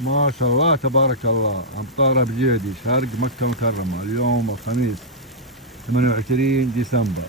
ما شاء الله تبارك الله. أمطار بجيدي شرق مكة المكرمة، اليوم الخميس 28 ديسمبر.